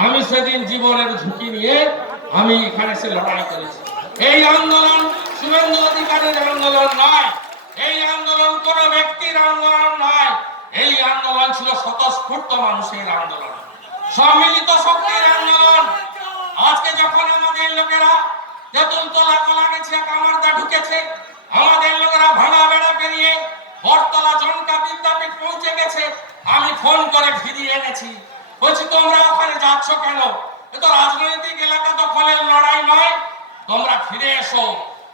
আমি সেদিন জীবনের ঝুঁকি নিয়ে আমি এখানে সে লড়াই করেছি। এই আন্দোলন শুভেন্দু অধিকারীর আন্দোলন নয়, এই আন্দোলন কোন ব্যক্তির আন্দোলন নয়, এই আন্দোলন ছিল স্বতঃস্ফূর্ত মানুষের আন্দোলন, সম্মিলিত শক্তির আন্দোলন। আজকে যখন আমাদের লোকেরা তেঁতুলতলা কলা গেছে, কামারদা ঢুকেছে, আমাদের লোকেরা ভাঙা বেড়া পেরিয়ে বটতলা জনকা বিদ্যাপীঠ পৌঁছে গেছে, আমি ফোন করে ফিরিয়ে এনেছি। বলছি তোমরা ওখানে যাচ্ছ কেন? এ তো রাজনৈতিক এলাকা দখলের লড়াই নয়, তোমরা ফিরে এসো।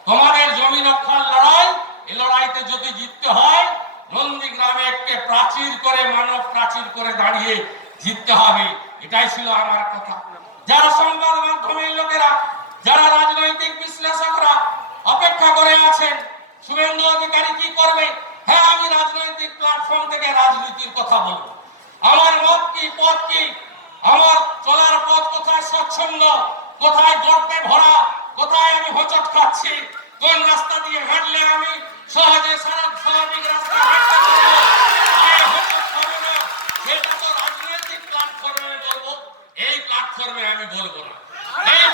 তোমাদের জমি রক্ষার লড়াই, এই লড়াইতে যদি জিততে হয় নন্দীগ্রামে একটি প্রাচীর করে, মানব প্রাচীর করে দাঁড়িয়ে জিততে হবে। এটাই ছিল আমার কথা। যারা সংবাদ মাধ্যমের লোকেরা, যারা রাজনৈতিক বিশ্লেষকরা অপেক্ষা করে আছেন শুভেন্দু অধিকারী কি করবে, হ্যাঁ আমি রাজনৈতিক প্ল্যাটফর্ম থেকে রাজনীতির কথা বলবো। আমার মত কি, পথ কি, আমার চলার পথ কোথায় স্বচ্ছন্দ, কোথায় গর্তে ভরা, কোথায় আমি হোঁচট খাচ্ছি, কোন রাস্তা দিয়ে হাঁটলে আমি সহজে স্বাভাবিক রাস্তা হাঁটতে পারবো, হোঁচট খাবো না, সেটা তো রাজনৈতিক প্ল্যাটফর্মে বলবো, এই প্ল্যাটফর্মে আমি বলবো না। এই